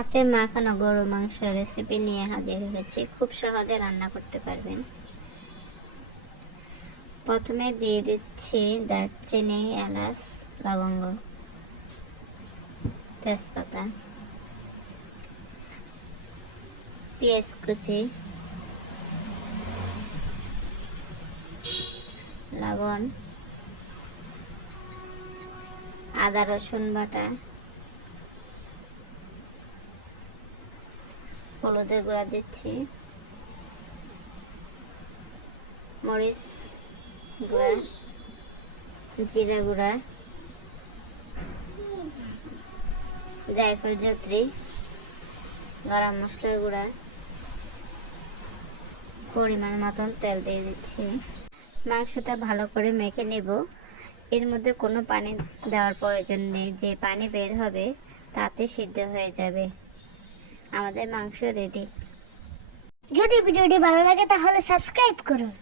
হাতে মাখানো গরু মাংস রেসিপি নিয়ে হাজির হয়েছি। খুব সহজে রান্না করতে পারবেন। প্রথমে দিয়ে দিচ্ছি দারচিনি, এলাচ, লবঙ্গ, তেজপাতা, পেঁয়াজ কুচি, লবণ, আদা রসুন বাটা, হলুদের গুঁড়া দিচ্ছি, মরিচ গুঁড়া, জিরা গুঁড়া, জায়ফল জত্রি, গরম মশলার গুঁড়া, পরিমাণ মতন তেল দিয়ে দিচ্ছি। মাংসটা ভালো করে মেখে নেব। এর মধ্যে কোনো পানি দেওয়ার প্রয়োজন নেই, যে পানি বের হবে তাতে সিদ্ধ হয়ে যাবে। আমাদের মাংস রেডি। যদি ভিডিওটি ভালো লাগে তাহলে সাবস্ক্রাইব করুন।